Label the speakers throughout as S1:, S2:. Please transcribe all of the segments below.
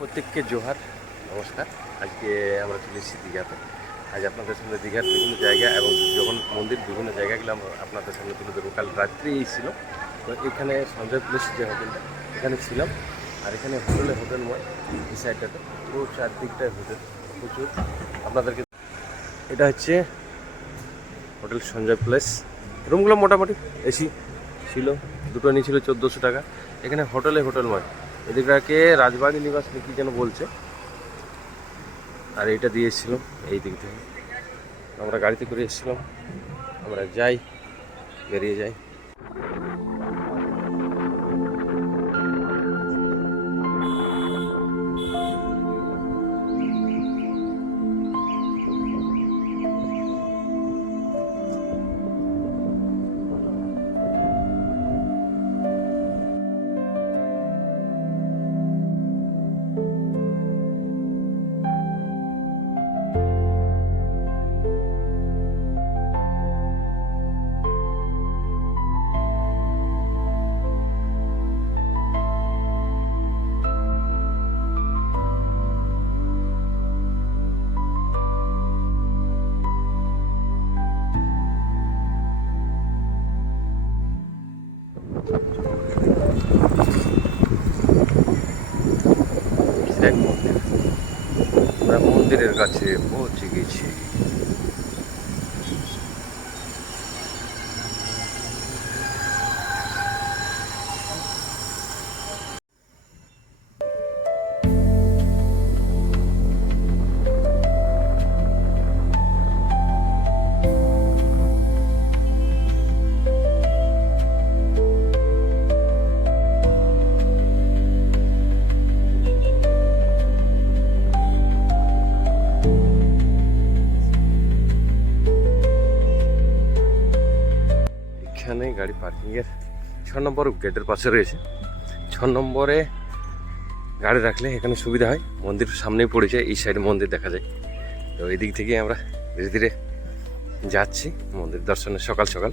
S1: প্রত্যেককে জোহার। নমস্কার। আজকে আমরা চলে এসেছি দীঘাতে। আজ আপনাদের সামনে দীঘার বিভিন্ন জায়গা এবং জগন্নাথ মন্দির বিভিন্ন জায়গাগুলো আমরা আপনাদের সামনে তুলে ধরবো, কাল রাত্রেই ছিল। তো এখানে সঞ্জয় প্লেস যে হোটেলটা এখানে ছিলাম। আর এখানে হোটেলে হোটেলময় এই সাইডটাতে পুরো চারদিকটায় হোটেল প্রচুর। আপনাদেরকে এটা হচ্ছে হোটেল সঞ্জয় প্লেস রুমগুলো মোটামুটি এসি ছিল, দুটো নিয়েছিল চোদ্দোশো টাকা। এখানে হোটেলে হোটেলময় এদিকটাকে রাজবাড়ি নিবাস কি যেন বলছে। আর এটা দিয়ে এসেছিলাম এই দিক থেকে। আমরা গাড়িতে করে এসেছিলাম। আমরা যাই, বেরিয়ে যাই। কাছে পৌঁছে গেছি। গাড়ি পার্কিংয়ের ছ নম্বর গেটের পাশে রয়েছে। ছ নম্বরে গাড়ি রাখলে এখানে সুবিধা হয়। মন্দির সামনেই পড়েছে, এই সাইডে মন্দির দেখা যায়। তো এই দিক থেকে আমরা ধীরে ধীরে যাচ্ছি মন্দির দর্শনে সকাল সকাল।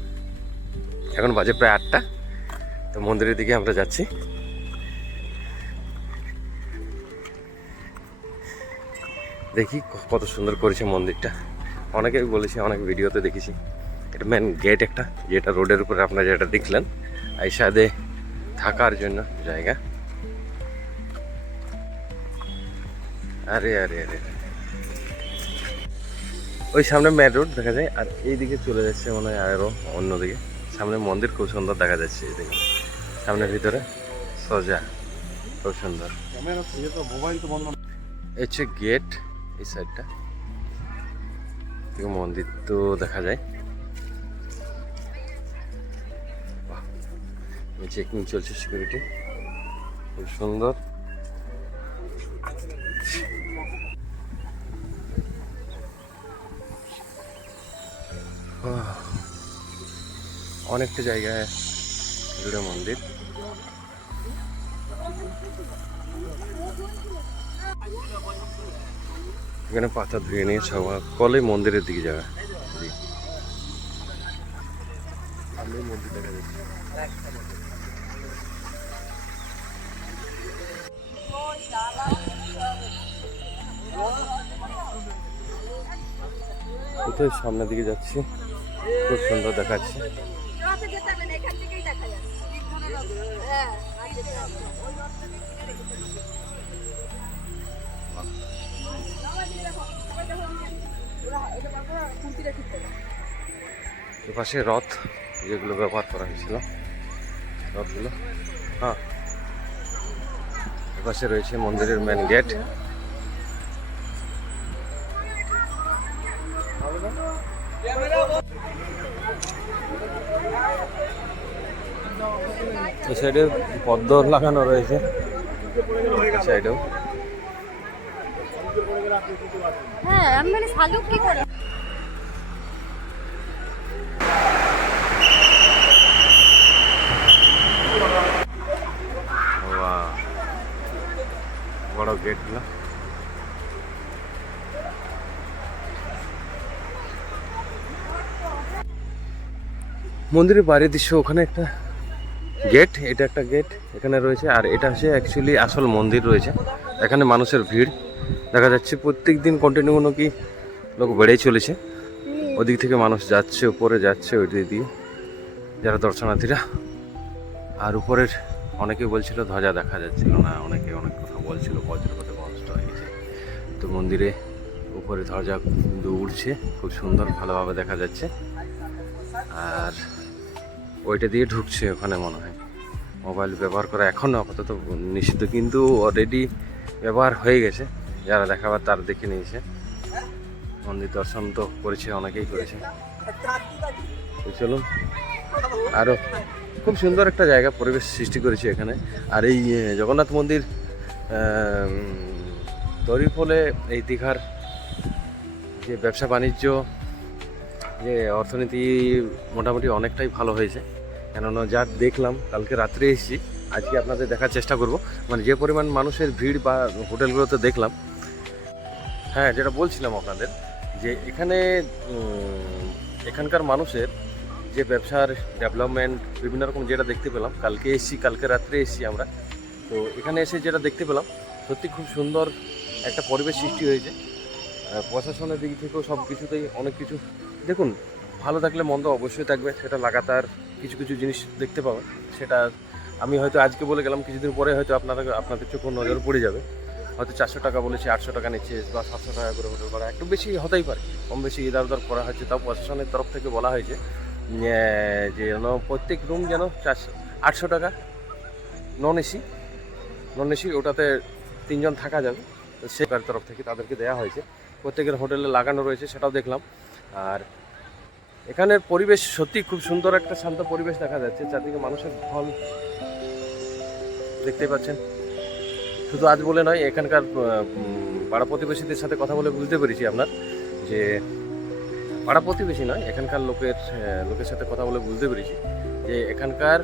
S1: এখন বাজে প্রায় আটটা। তো মন্দিরের দিকে আমরা যাচ্ছি। দেখি কত সুন্দর করেছে মন্দিরটা। অনেকে বলেছে, অনেক ভিডিওতে দেখেছি। এটা মেন গেট একটা, যেটা রোডের উপরে আপনারা যেটা দেখলেন এই সাদে থাকার জন্য জায়গা। আরে আরে আরে ওই সামনে মেন রোড দেখা যায়, আর এই দিকে চলে যাচ্ছে মনে হয় আরও অন্যদিকে। সামনে মন্দির খুব সুন্দর দেখা যাচ্ছে এদিকে। দিকে সামনের ভিতরে সোজা, খুব সুন্দর। হচ্ছে গেট এই সাইডটা মন্দির তো দেখা যায়। চেকিং চলছে সিকিউরিটি। খুব সুন্দর। অনেকটা জায়গায় জুড়ে মন্দির। এখানে পাতা ধুয়ে নিয়ে সকলে মন্দিরের দিকে যাবে। জি। মন্দির দেখা যাচ্ছে
S2: ওরা এটা বার করে খুন্তিটা ঠিক করে
S1: এপাশে রথ, যেগুলো ব্যবহার করা হয়েছিল। রথগুলো হ্যাঁ। এপাশে রয়েছে মন্দিরের মেন গেট সাইডে পদ্ম লাগানো রয়েছে। সাইডেও।
S2: হ্যাঁ আমি মানে শালুক কি করে?
S1: বড় গেটগুলো মন্দিরের বাইরের দৃশ্য, ওখানে একটা গেট, এটা একটা গেট এখানে রয়েছে, আর এটা হচ্ছে অ্যাকচুয়ালি আসল মন্দির রয়েছে। এখানে মানুষের ভিড়, দেখা যাচ্ছে প্রত্যেক দিন কন্টিনিউ কোনো কি, লোক বেড়েই চলেছে। ওদিক থেকে মানুষ যাচ্ছে, উপরে যাচ্ছে, ওই দিয়ে যারা দর্শনার্থীরা, আর উপরের অনেকে বলছিল, ধ্বজা দেখা যাচ্ছিল না, অনেকে অনেক কথা বলছিল, বজ্রপাতে নষ্ট হয়ে গেছে। তো মন্দিরে উপরে ধ্বজা উড়ছে, খুব সুন্দর, ভালোভাবে দেখা যাচ্ছে। আর ওইটা দিয়ে ঢুকছে ওখানে মনে হয়। মোবাইল ব্যবহার করা এখনও আপাতত নিষিদ্ধ, কিন্তু অলরেডি ব্যবহার হয়ে গেছে। যারা দেখাবার তার দেখে নিয়েছে। মন্দির দর্শন তো করেছে, অনেকেই করেছে। চলুন আরও খুব সুন্দর একটা জায়গা পরিবেশ সৃষ্টি করেছে এখানে। আর এই জগন্নাথ মন্দির তৈরির ফলে এই দীঘার যে ব্যবসা বাণিজ্য যে অর্থনীতি মোটামুটি অনেকটাই ভালো হয়েছে। কেননা যা দেখলাম, কালকে রাত্রে এসেছি, আজকে আপনাদের দেখার চেষ্টা করব। মানে যে পরিমাণ মানুষের ভিড় বা হোটেলগুলোতে দেখলাম হ্যাঁ যেটা বলছিলাম আপনাদের, যে এখানে এখানকার মানুষের যে ব্যবসার ডেভেলপমেন্ট, বিভিন্ন রকম যেটা দেখতে পেলাম, কালকে এসেছি, কালকে রাত্রে এসেছি আমরা। তো এখানে এসে যেটা দেখতে পেলাম, সত্যি খুব সুন্দর একটা পরিবেশ সৃষ্টি হয়েছে। প্রশাসনের দিক থেকেও সব কিছুতেই অনেক কিছু দেখুন, ভালো থাকলে মন্দ অবশ্যই থাকবে, সেটা লাগাতার কিছু কিছু জিনিস দেখতে পাবেন সেটা আমি হয়তো আজকে বলে গেলাম, কিছুদিন পরে হয়তো আপনারা, আপনাদের চোখ নজর পড়ে যাবে। হয়তো চারশো টাকা বলেছে, আটশো টাকা নিচ্ছে, বা সাতশো টাকা করে হোটেল ভাড়া একটু বেশি হতেই পারে। কম বেশি ইদার উদার করা হয়েছে, তাও প্রশাসনের তরফ থেকে বলা হয়েছে যে যেন প্রত্যেক রুম যেন চারশো, আটশো টাকা নন এসি নন এসি ওটাতে তিনজন থাকা যাবে সেটার তরফ থেকে তাদেরকে দেওয়া হয়েছে। প্রত্যেকের হোটেলে লাগানো রয়েছে, সেটাও দেখলাম। আর এখানের পরিবেশ সত্যি খুব সুন্দর একটা শান্ত পরিবেশ দেখা যাচ্ছে, চারদিকে মানুষের ঢল দেখতেই পাচ্ছেন। শুধু আজ বলে নয়, এখানকার পাড়া প্রতিবেশীদের সাথে কথা বলে বুঝতে পেরেছি আপনার যে পাড়া প্রতিবেশী নয়, এখানকার লোকের লোকের সাথে কথা বলে বুঝতে পেরেছি যে এখানকার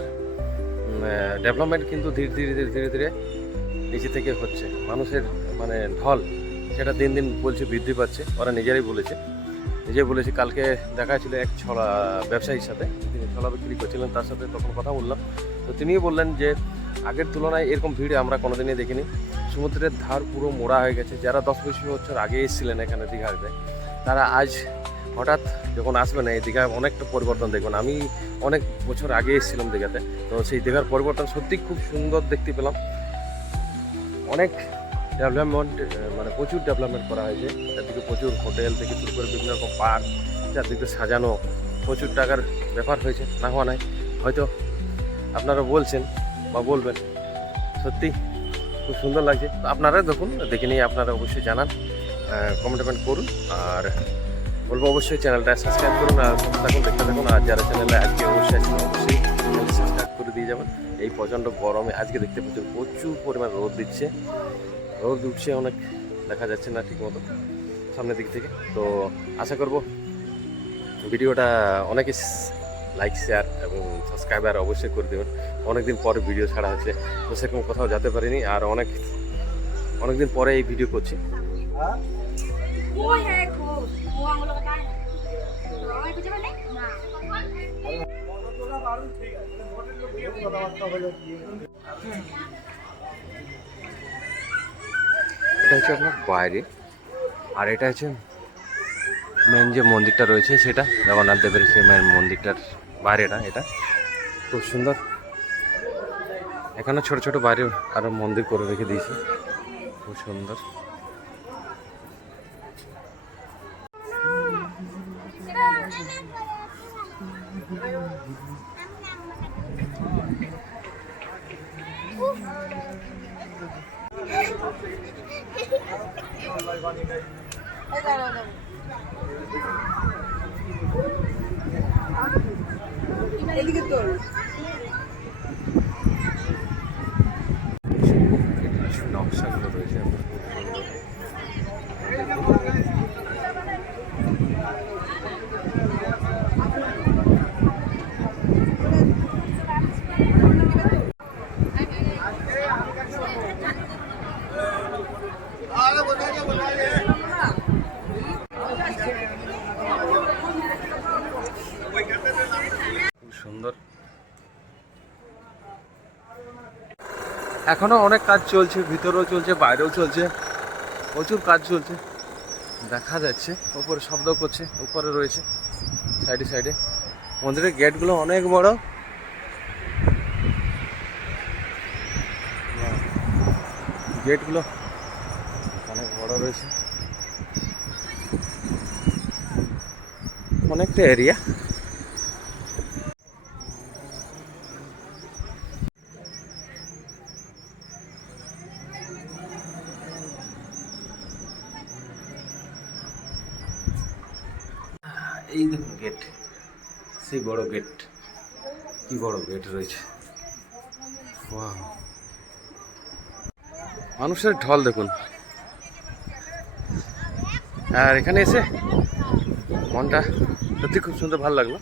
S1: ডেভেলপমেন্ট কিন্তু ধীরে ধীরে ধীরে ধীরে ধীরে নিচে থেকে হচ্ছে। মানুষের মানে ঢল সেটা দিন দিন বলছে, বৃদ্ধি পাচ্ছে, ওরা নিজেরাই বলেছে। নিজে বলেছি, কালকে দেখা ছিল এক ছড়া ব্যবসায়ীর সাথে। তিনি ছড়া বিক্রি করছিলেন, তার সাথে তখন কথা বললাম। তো তিনিও বললেন যে, আগের তুলনায় এরকম ভিড় আমরা কোনোদিনই দেখিনি। সমুদ্রের ধার পুরো মোড়া হয়ে গেছে। যারা দশ বেশি বছর আগে এসেছিলেন এখানে দীঘাতে, তারা আজ হঠাৎ যখন আসবেন এই দীঘায় অনেকটা পরিবর্তন দেখবেন আমি অনেক বছর আগে এসেছিলাম দীঘাতে, তো সেই দীঘার পরিবর্তন সত্যি খুব সুন্দর দেখতে পেলাম। অনেক ডেভেলপমেন্ট মানে প্রচুর ডেভেলপমেন্ট করা হয়েছে। চারদিকে প্রচুর হোটেল থেকে শুরু করে বিভিন্ন রকম পার্ক চারদিকে সাজানো প্রচুর টাকার ব্যাপার হয়েছে, না হওয়া নাই। হয়তো আপনারা বলছেন বা বলবেন, সত্যি খুব সুন্দর লাগছে। তো আপনারা দেখুন, দেখে নিয়ে আপনারা অবশ্যই জানান কমেন্ট কমেন্ট করুন, আর বলব অবশ্যই চ্যানেলটা সাবস্ক্রাইব করুন, আর থাকুন, দেখতে থাকুন, আর যারা চ্যানেলে আজকে অবশ্যই আছেন, অবশ্যই সাবস্ক্রাইব করে দিয়ে যাবেন। এই প্রচণ্ড গরমে আজকে দেখতে প্রচুর প্রচুর পরিমাণ রোদ দিচ্ছে। রোদ উঠছে, অনেক দেখা যাচ্ছে না ঠিক মতো সামনের দিক থেকে। তো আশা করব ভিডিওটা অনেকে লাইক শেয়ার এবং সাবস্ক্রাইবার অবশ্যই করে দেবেন। অনেকদিন পরে ভিডিও ছাড়া হচ্ছে, তো সেরকম কোথাও যেতে পারিনি আর অনেক, অনেকদিন পরে এই ভিডিও করছি। এটা হচ্ছে আপনার বাইরে। আর এটা হচ্ছে মেন যে মন্দিরটা রয়েছে সেটা, জগন্নাথ দেবের সেই মেন মন্দিরটার বাইরেটা এটা। খুব সুন্দর। এখানে ছোট ছোট বাইরে আরও মন্দির করে রেখে দিয়েছে। খুব সুন্দর।
S2: এই দাঁড়াও দাঁড়াও এদিকে তোর
S1: নকশাগুলো রয়েছে খুব সুন্দর এখনও অনেক কাজ চলছে, ভিতরেও চলছে, বাইরেও চলছে। প্রচুর কাজ চলছে। দেখা যাচ্ছে উপরে শব্দ করছে, উপরে রয়েছে, সাইডে সাইডে। মন্দিরের গেটগুলো অনেক বড়। গেটগুলো অনেক বড় রয়েছে। অনেকটা এরিয়া এই দেখুন গেট সেই বড় গেট কি বড় গেট রয়েছে! মানুষের ঢল দেখুন। আর এখানে এসে মনটা সত্যি খুব সুন্দর ভালো লাগল।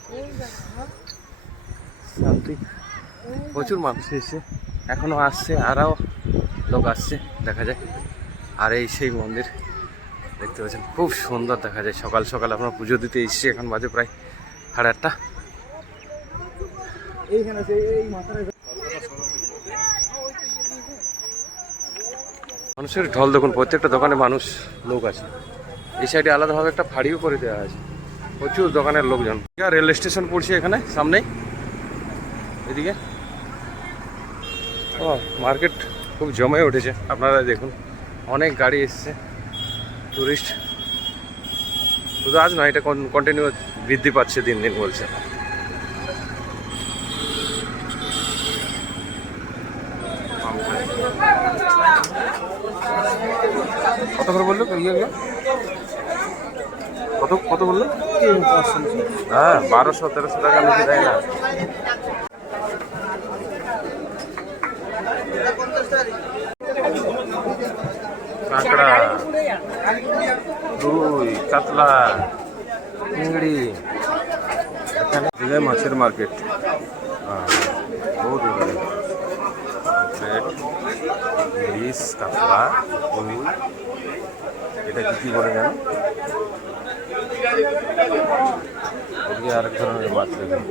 S1: শান্তি। প্রচুর মানুষ এসে এখনও আসছে, আরও লোক আসছে, দেখা যায় আর এই সেই মন্দির। দেখতে পাচ্ছেন খুব সুন্দর দেখা যায়। সকাল সকাল আমরা পুজো দিতে এসেছি এখন বাজে প্রায় সাড়ে আটটা। মানুষের ঢল দেখুন প্রত্যেকটা দোকানে মানুষ লোক আছে। এই সাইডে আলাদাভাবে একটা ফাড়িও করে দেওয়া আছে। প্রচুর দোকানের লোকজন। রেল স্টেশন পড়ছে এখানে সামনেই। এদিকে। ও মার্কেট খুব জমে উঠেছে আপনারা দেখুন। অনেক গাড়ি এসছে। টুরিস্ট শুধু আজ নয়, এটা কন্টিনিউ বৃদ্ধি পাচ্ছে দিন দিন বলছে। কত করে বলল? ইয়েগুলো কত কত বলল? হ্যাঁ বারোশো, তেরোশো টাকা নিচে দেয় না? কাঁকড়া। রুই কাতলা চিংড়ি এখানে দীঘায় মাছের মার্কেট হ্যাঁ বহু দূরে প্লেট ইলিশ কাতলা রুই এটা কি কি বলে জানো ওদিকে আরেক ধরনের মাছ দেখুন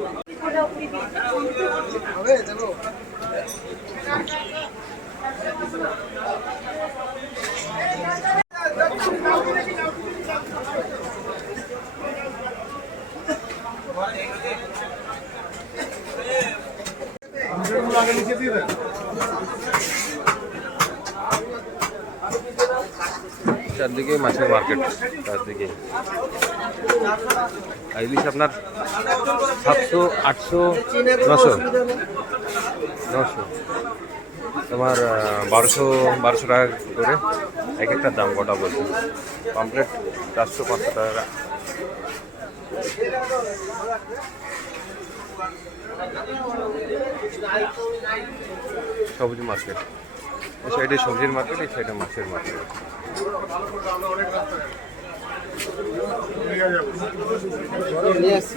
S1: চারদিকে মাছের মার্কেট চারদিকে আর ইলিশ আপনার সাতশো, আটশো, নশো। নশো। তোমার বারোশো বারোশো টাকা করে এক একটা দাম কটা বলছে কমপ্লিট চারশো, পাঁচশো টাকা। সবজি মার্কেট এই সাইডে সবজির মার্কেট এই সাইডে মাছের মার্কেট।
S3: নিয়ে আসছি